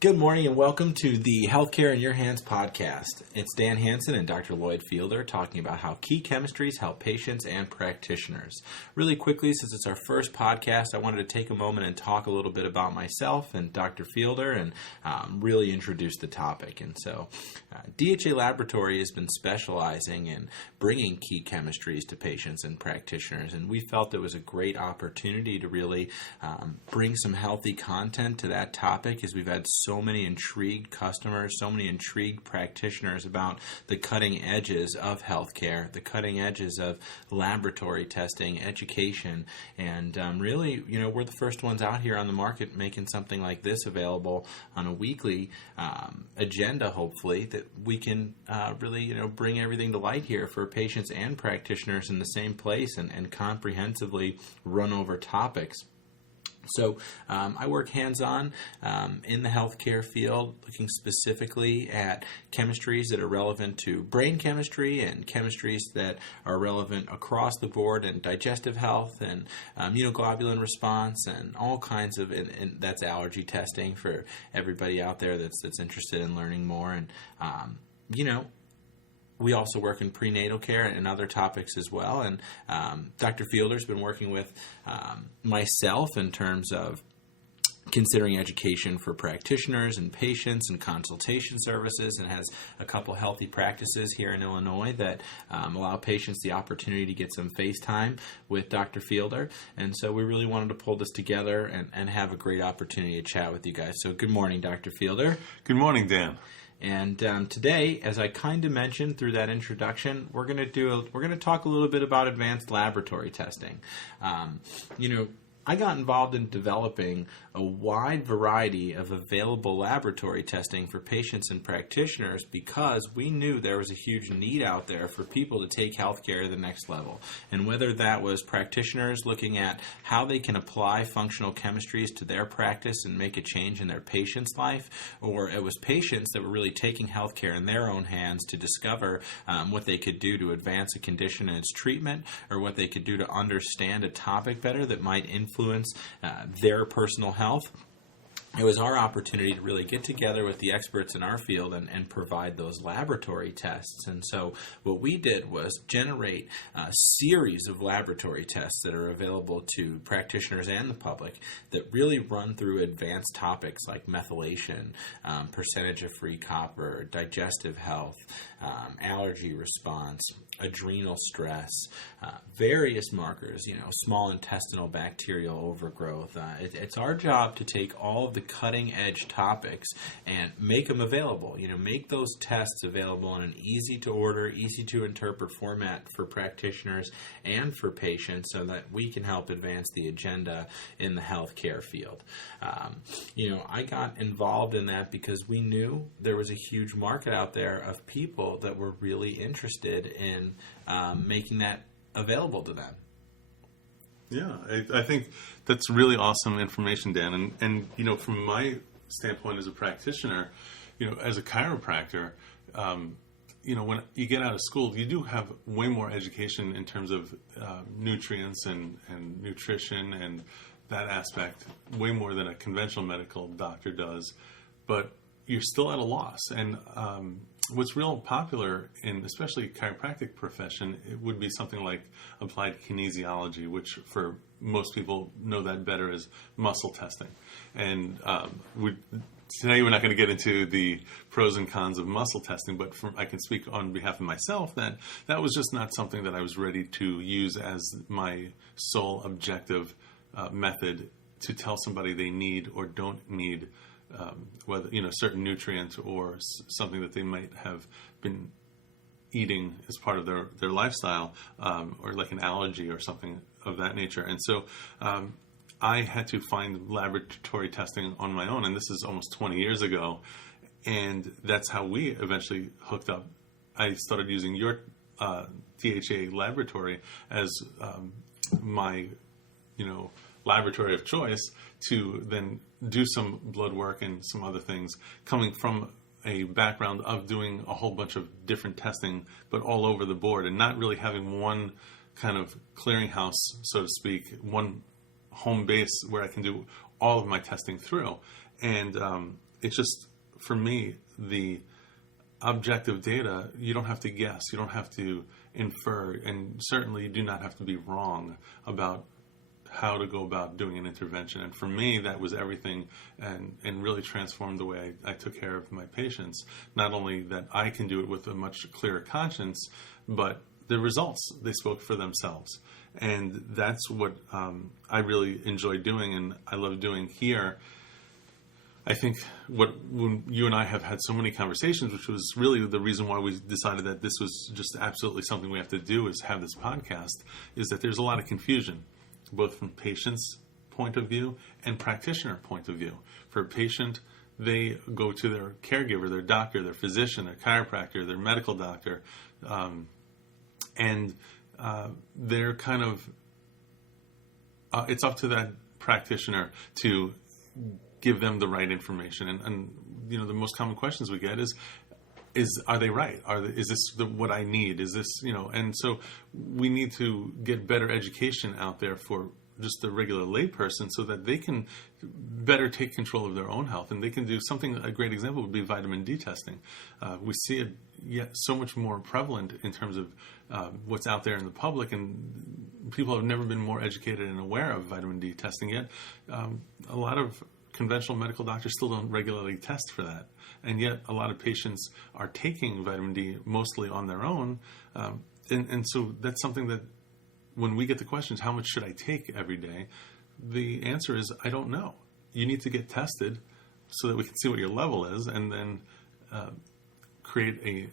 Good morning and welcome to the Healthcare in Your Hands podcast. It's Dan Hansen and Dr. Lloyd Fielder talking about how key chemistries help patients and practitioners. Really quickly, since it's our first podcast, I wanted to take a moment and talk a little bit about myself and Dr. Fielder and really introduce the topic. And so DHA Laboratory has been specializing in bringing key chemistries to patients and practitioners, and we felt it was a great opportunity to really bring some healthy content to that topic, as we've had so many intrigued customers, so many intrigued practitioners about the cutting edges of healthcare, the cutting edges of laboratory testing, education, and really, we're the first ones out here on the market making something like this available on a weekly agenda, hopefully, that we can really, bring everything to light here for patients and practitioners in the same place and comprehensively run over topics. So I work hands-on in the healthcare field, looking specifically at chemistries that are relevant to brain chemistry and chemistries that are relevant across the board in digestive health and immunoglobulin response and all kinds of, and that's allergy testing for everybody out there that's interested in learning more. And, we also work in prenatal care and other topics as well. And Dr. Fielder's been working with myself in terms of considering education for practitioners and patients and consultation services, and has a couple healthy practices here in Illinois that allow patients the opportunity to get some face time with Dr. Fielder. And so we really wanted to pull this together and have a great opportunity to chat with you guys. So good morning, Dr. Fielder. Good morning, Dan. And today, as I kind of mentioned through that introduction, we're going to talk a little bit about advanced laboratory testing. I got involved in developing a wide variety of available laboratory testing for patients and practitioners because we knew there was a huge need out there for people to take healthcare to the next level. And whether that was practitioners looking at how they can apply functional chemistries to their practice and make a change in their patient's life, or it was patients that were really taking healthcare in their own hands to discover what they could do to advance a condition and its treatment, or what they could do to understand a topic better that might influence their personal health. It was our opportunity to really get together with the experts in our field and provide those laboratory tests. And so what we did was generate a series of laboratory tests that are available to practitioners and the public that really run through advanced topics like methylation, percentage of free copper, digestive health, allergy response, adrenal stress, various markers, small intestinal bacterial overgrowth. It's our job to take all of the cutting edge topics and make them available, make those tests available in an easy to order, easy to interpret format for practitioners and for patients so that we can help advance the agenda in the healthcare field. I got involved in that because we knew there was a huge market out there of people that were really interested in making that available to them. Yeah, I think that's really awesome information, Dan. And from my standpoint as a practitioner, as a chiropractor, when you get out of school, you do have way more education in terms of nutrients and nutrition and that aspect, way more than a conventional medical doctor does. But you're still at a loss. And what's real popular in especially chiropractic profession, it would be something like applied kinesiology, which for most people know that better as muscle testing. And today we're not going to get into the pros and cons of muscle testing, but I can speak on behalf of myself that was just not something that I was ready to use as my sole objective method to tell somebody they need or don't need whether certain nutrients or something that they might have been eating as part of their lifestyle, or like an allergy or something of that nature. And so I had to find laboratory testing on my own, and this is almost 20 years ago, and that's how we eventually hooked up. I started using your DHA Laboratory as my laboratory of choice to then do some blood work and some other things, coming from a background of doing a whole bunch of different testing, but all over the board, and not really having one kind of clearinghouse, so to speak, one home base where I can do all of my testing through. And it's just, for me, the objective data, you don't have to guess, you don't have to infer, and certainly you do not have to be wrong about how to go about doing an intervention. And for me, that was everything, and really transformed the way I took care of my patients. Not only that I can do it with a much clearer conscience, but the results, they spoke for themselves. And that's what I really enjoy doing, and I love doing here. I think when you and I have had so many conversations, which was really the reason why we decided that this was just absolutely something we have to do, is have this podcast, is that there's a lot of confusion, both from patient's point of view and practitioner point of view. For a patient, they go to their caregiver, their doctor, their physician, their chiropractor, their medical doctor, and they're kind of, it's up to that practitioner to give them the right information. And you know, the most common questions we get is are they right? Is this what I need? Is this, you know, and so we need to get better education out there for just the regular layperson so that they can better take control of their own health. And they can do something, a great example would be vitamin D testing. We see it yet so much more prevalent in terms of what's out there in the public, and people have never been more educated and aware of vitamin D testing yet. A lot of conventional medical doctors still don't regularly test for that. And yet a lot of patients are taking vitamin D mostly on their own. And so that's something that when we get the questions, how much should I take every day? The answer is, I don't know. You need to get tested so that we can see what your level is, and then create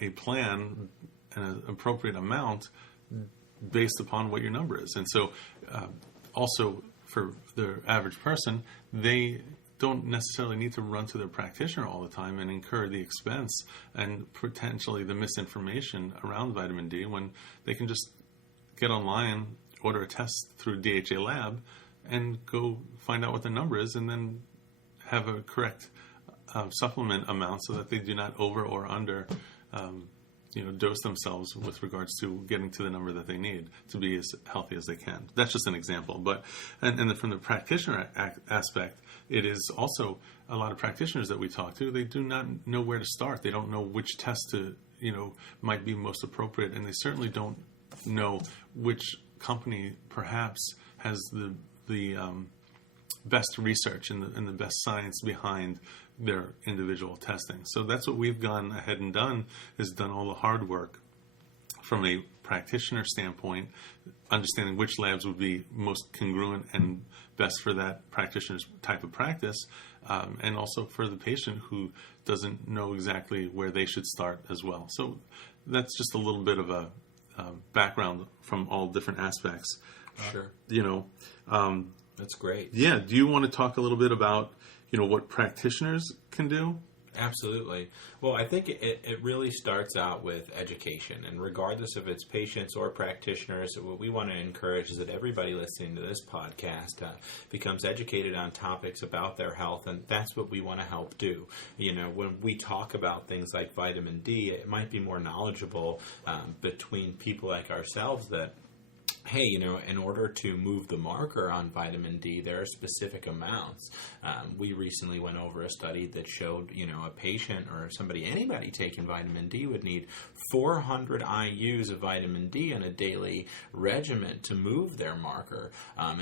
a plan and an appropriate amount based upon what your number is. And so also for the average person, they don't necessarily need to run to their practitioner all the time and incur the expense and potentially the misinformation around vitamin D, when they can just get online, order a test through DHA Lab, and go find out what the number is, and then have a correct supplement amount so that they do not over or under dose themselves with regards to getting to the number that they need to be as healthy as they can. That's just an example. But and then from the practitioner aspect, it is also a lot of practitioners that we talk to, they do not know where to start. They don't know which test to, might be most appropriate, and they certainly don't know which company perhaps has the best research and the best science behind their individual testing. So that's what we've gone ahead and done, is done all the hard work from a practitioner standpoint, understanding which labs would be most congruent and best for that practitioner's type of practice, and also for the patient who doesn't know exactly where they should start as well. So that's just a little bit of a background from all different aspects. Sure. That's great. Yeah. Do you want to talk a little bit about, what practitioners can do? Absolutely. Well, I think it really starts out with education, and regardless if it's patients or practitioners, what we want to encourage is that everybody listening to this podcast becomes educated on topics about their health, and that's what we want to help do. When we talk about things like vitamin D, it might be more knowledgeable between people like ourselves that, hey, in order to move the marker on vitamin D, there are specific amounts. We recently went over a study that showed, a patient or anybody taking vitamin D would need 400 IUs of vitamin D in a daily regimen to move their marker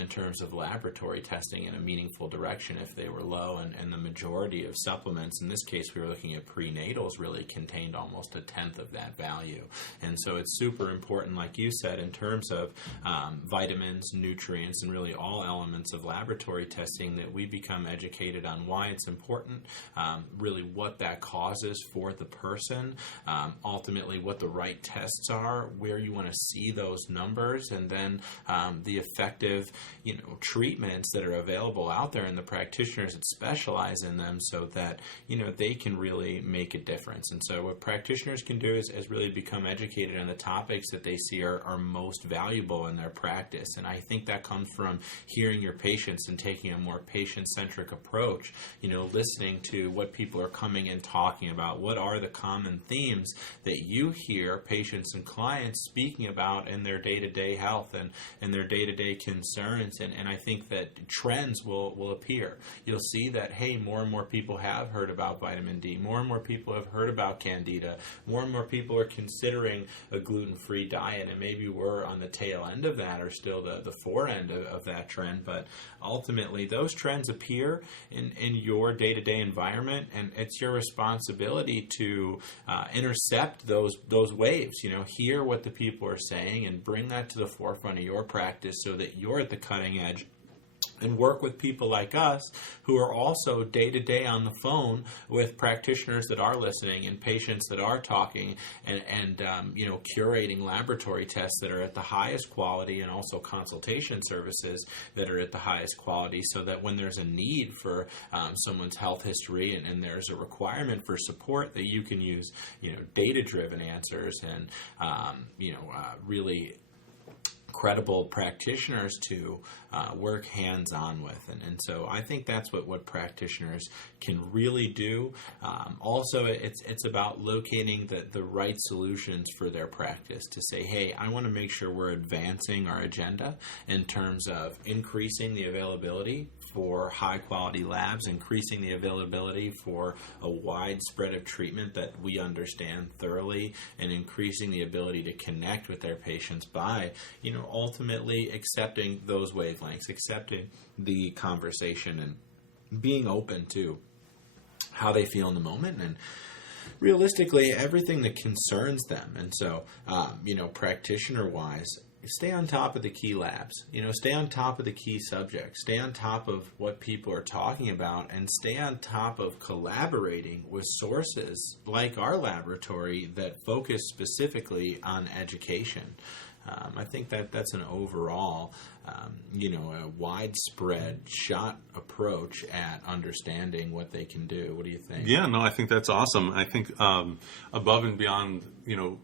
in terms of laboratory testing in a meaningful direction if they were low. And the majority of supplements, in this case we were looking at prenatals, really contained almost a tenth of that value. And so it's super important, like you said, in terms of vitamins, nutrients, and really all elements of laboratory testing, that we become educated on why it's important, really what that causes for the person, ultimately what the right tests are, where you want to see those numbers, and then the effective treatments that are available out there and the practitioners that specialize in them, so that they can really make a difference. And so what practitioners can do is really become educated on the topics that they see are most valuable grow in their practice. And I think that comes from hearing your patients and taking a more patient-centric approach, listening to what people are coming in talking about. What are the common themes that you hear patients and clients speaking about in their day-to-day health and their day-to-day concerns? And I think that trends will appear. You'll see that, hey, more and more people have heard about vitamin D. More and more people have heard about Candida. More and more people are considering a gluten-free diet, and maybe we're on the tail end of that, or still the fore end of that trend. But ultimately, those trends appear in your day-to-day environment, and it's your responsibility to intercept those waves. Hear what the people are saying and bring that to the forefront of your practice so that you're at the cutting edge, and work with people like us who are also day-to-day on the phone with practitioners that are listening and patients that are talking, and curating laboratory tests that are at the highest quality, and also consultation services that are at the highest quality, so that when there's a need for someone's health history and there's a requirement for support, that you can use data-driven answers and really credible practitioners to work hands-on with. And so I think that's what practitioners can really do. Also, it's about locating the right solutions for their practice to say, hey, I want to make sure we're advancing our agenda in terms of increasing the availability for high-quality labs, increasing the availability for a wide spread of treatment that we understand thoroughly, and increasing the ability to connect with their patients by, ultimately accepting those wavelengths, accepting the conversation, and being open to how they feel in the moment, and realistically everything that concerns them. And so, practitioner-wise, stay on top of the key labs, stay on top of the key subjects, stay on top of what people are talking about, and stay on top of collaborating with sources like our laboratory that focus specifically on education. I think that's an overall, a widespread shot approach at understanding what they can do. What do you think? Yeah, no, I think that's awesome. I think above and beyond,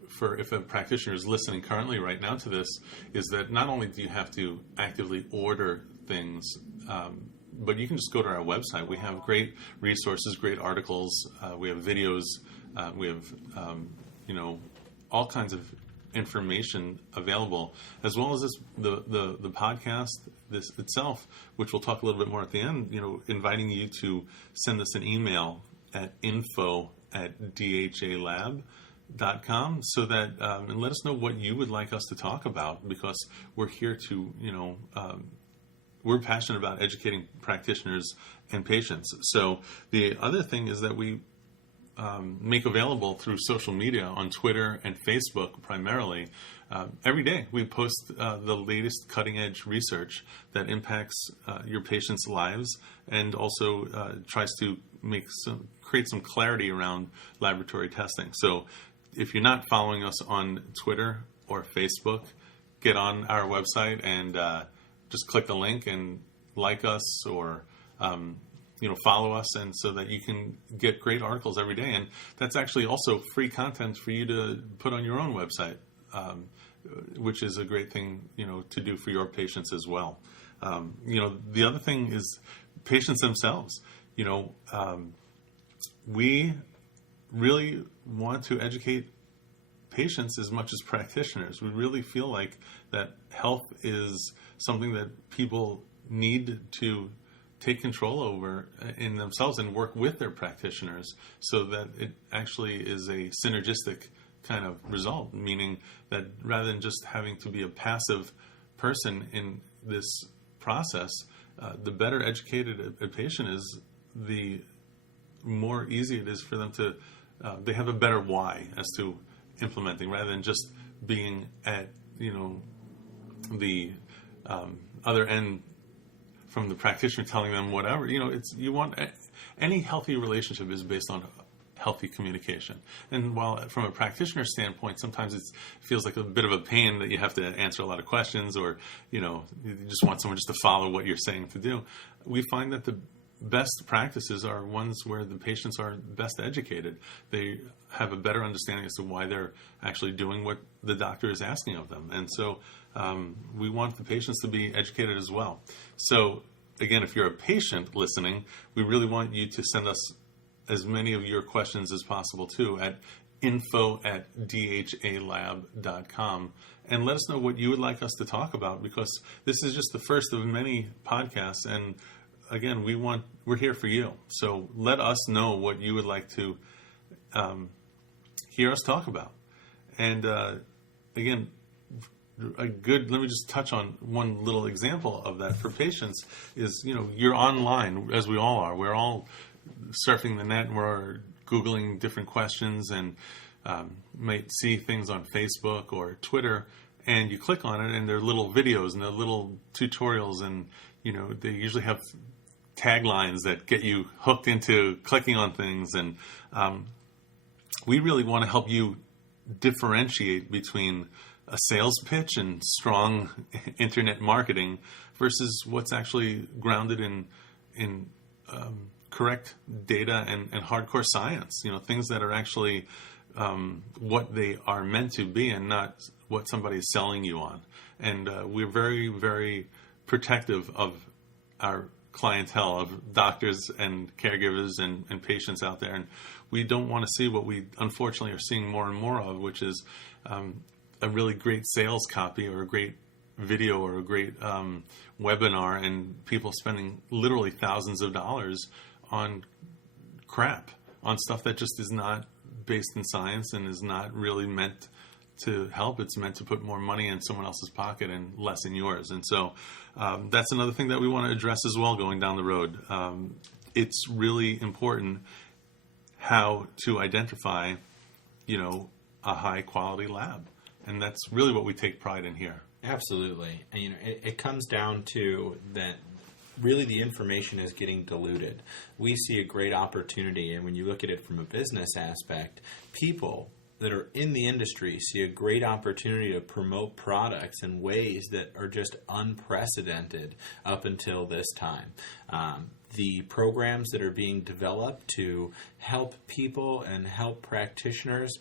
for if a practitioner is listening currently right now to this, is that not only do you have to actively order things, but you can just go to our website. We have great resources, great articles. We have videos. We have, all kinds of information available, as well as the podcast this itself, which we'll talk a little bit more at the end, inviting you to send us an email at info@dhalab.com, so that and let us know what you would like us to talk about, because we're here to we're passionate about educating practitioners and patients. So the other thing is that we make available through social media on Twitter and Facebook primarily. Every day we post the latest cutting edge research that impacts your patients' lives, and also tries to create some clarity around laboratory testing. So if you're not following us on Twitter or Facebook, get on our website and just click the link and like us, or follow us, and so that you can get great articles every day. And that's actually also free content for you to put on your own website, which is a great thing, to do for your patients as well. The other thing is patients themselves. We really want to educate patients as much as practitioners. We really feel like that health is something that people need to take control over in themselves and work with their practitioners, so that it actually is a synergistic kind of result, meaning that rather than just having to be a passive person in this process, the better educated a patient is, the more easy it is for them to, they have a better why as to implementing, rather than just being at, the other end from the practitioner telling them whatever. You want, any healthy relationship is based on healthy communication. And while from a practitioner standpoint, sometimes it feels like a bit of a pain that you have to answer a lot of questions, or you just want someone just to follow what you're saying to do, we find that best practices are ones where the patients are best educated. They have a better understanding as to why they're actually doing what the doctor is asking of them. And so we want the patients to be educated as well. So again, if you're a patient listening, we really want you to send us as many of your questions as possible too at info@dhalab.com, and let us know what you would like us to talk about, because this is just the first of many podcasts, and again, we're here for you. So let us know what you would like to hear us talk about. And again, let me just touch on one little example of that for patients is, you're online, as we all are. We're all surfing the net, and we're Googling different questions, and might see things on Facebook or Twitter, and you click on it, and they're little videos and they're little tutorials, and they usually have taglines that get you hooked into clicking on things. And we really want to help you differentiate between a sales pitch and strong internet marketing versus what's actually grounded in correct data and hardcore science, things that are actually what they are meant to be and not what somebody is selling you on. And we're very, very protective of our clientele of doctors and caregivers and patients out there. And we don't want to see what we unfortunately are seeing more and more of, which is a really great sales copy or a great video or a great webinar, and people spending literally thousands of dollars on crap, on stuff that just is not based in science and is not really meant to help. It's meant to put more money in someone else's pocket and less in yours. And so that's another thing that we want to address as well going down the road. It's really important how to identify, a high quality lab. And that's really what we take pride in here. Absolutely. And, it comes down to that really the information is getting diluted. We see a great opportunity, and when you look at it from a business aspect, people that are in the industry see a great opportunity to promote products in ways that are just unprecedented up until this time. The programs that are being developed to help people and help practitioners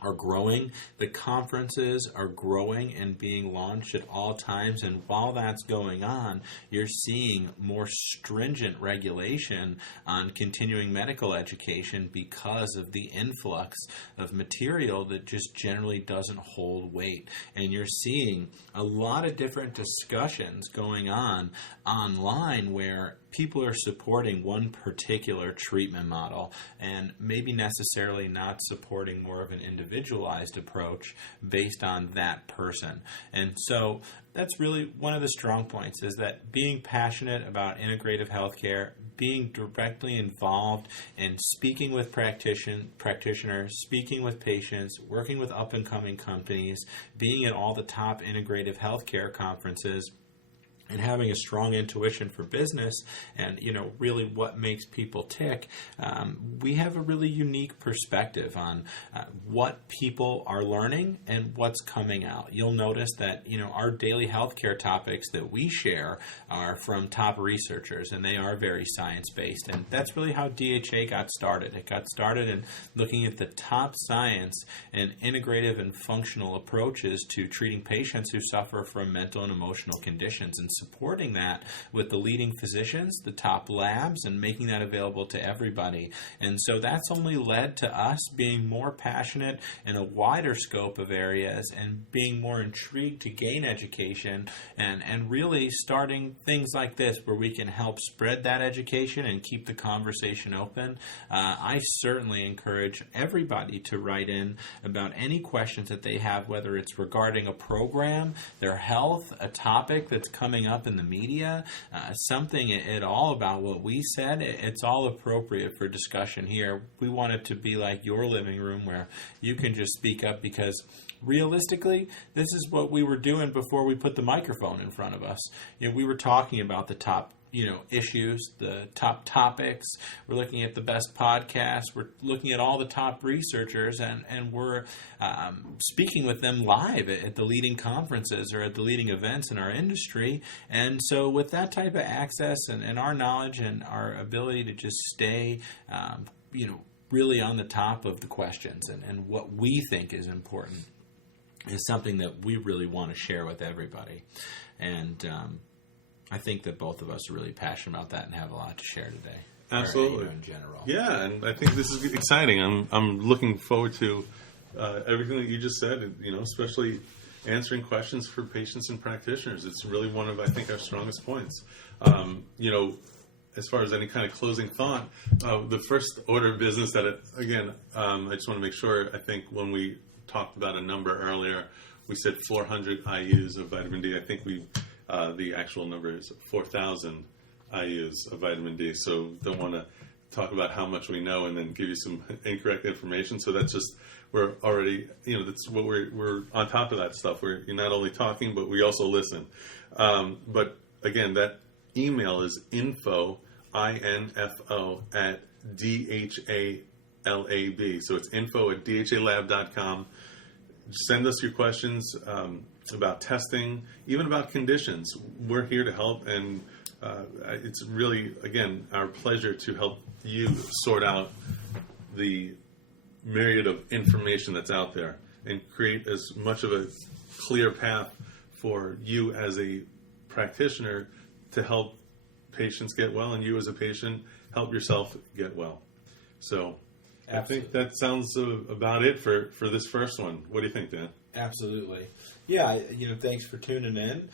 are growing. The conferences are growing and being launched at all times. And while that's going on, you're seeing more stringent regulation on continuing medical education because of the influx of material that just generally doesn't hold weight. And you're seeing a lot of different discussions going on online where people are supporting one particular treatment model and maybe necessarily not supporting more of an individualized approach based on that person. And so that's really one of the strong points, is that being passionate about integrative healthcare, being directly involved in speaking with practitioners, speaking with patients, working with up-and-coming companies, being at all the top integrative healthcare conferences, and having a strong intuition for business and, really what makes people tick, we have a really unique perspective on what people are learning and what's coming out. You'll notice that, our daily healthcare topics that we share are from top researchers, and they are very science-based. And that's really how DHA got started. It got started in looking at the top science and integrative and functional approaches to treating patients who suffer from mental and emotional conditions, and supporting that with the leading physicians, the top labs, and making that available to everybody. And so that's only led to us being more passionate in a wider scope of areas and being more intrigued to gain education and really starting things like this where we can help spread that education and keep the conversation open. I certainly encourage everybody to write in about any questions that they have, whether it's regarding a program, their health, a topic that's coming up in the media, something at all about what we said. It's all appropriate for discussion here. We want it to be like your living room where you can just speak up, because realistically, this is what we were doing before we put the microphone in front of us. We were talking about the top issues, the top topics. We're looking at the best podcasts. We're looking at all the top researchers, and we're speaking with them live at the leading conferences or at the leading events in our industry. And so with that type of access and our knowledge and our ability to just stay, really on the top of the questions and what we think is important is something that we really want to share with everybody. And I think that both of us are really passionate about that and have a lot to share today. Absolutely. In general. Yeah, and I think this is exciting. I'm looking forward to everything that you just said, especially answering questions for patients and practitioners. It's really one of, I think, our strongest points. As far as any kind of closing thought, the first order of business I just want to make sure, I think when we talked about a number earlier, we said 400 IUs of vitamin D. I think the actual number is 4,000 IUs of vitamin D. So don't want to talk about how much we know and then give you some incorrect information. So that's just, we're already, that's what we're on top of that stuff. You're not only talking, but we also listen. But again, that email is info, INFO, at DHA Lab. So it's info at DHALab.com. Send us your questions about testing, even about conditions. We're here to help, and it's really, again, our pleasure to help you sort out the myriad of information that's out there and create as much of a clear path for you as a practitioner to help patients get well, and you as a patient help yourself get well. So absolutely. I think that sounds about it for this first one. What do you think, Dan? Absolutely. Yeah, thanks for tuning in.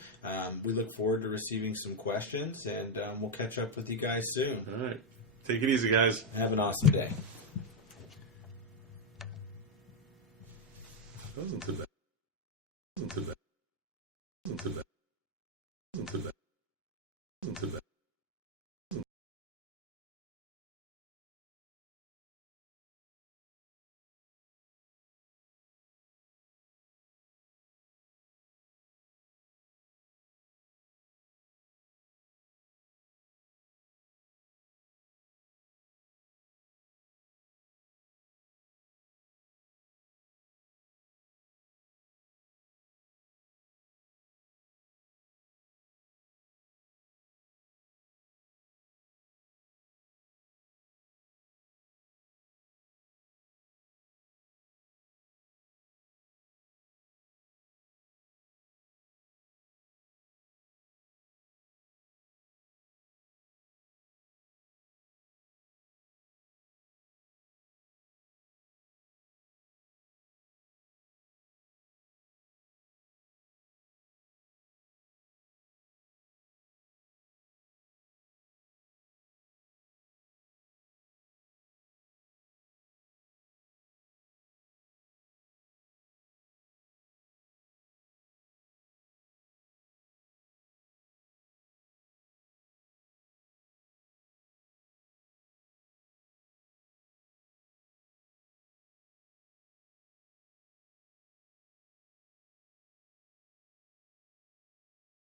We look forward to receiving some questions, and we'll catch up with you guys soon. All right. Take it easy, guys. Have an awesome day. That wasn't too bad.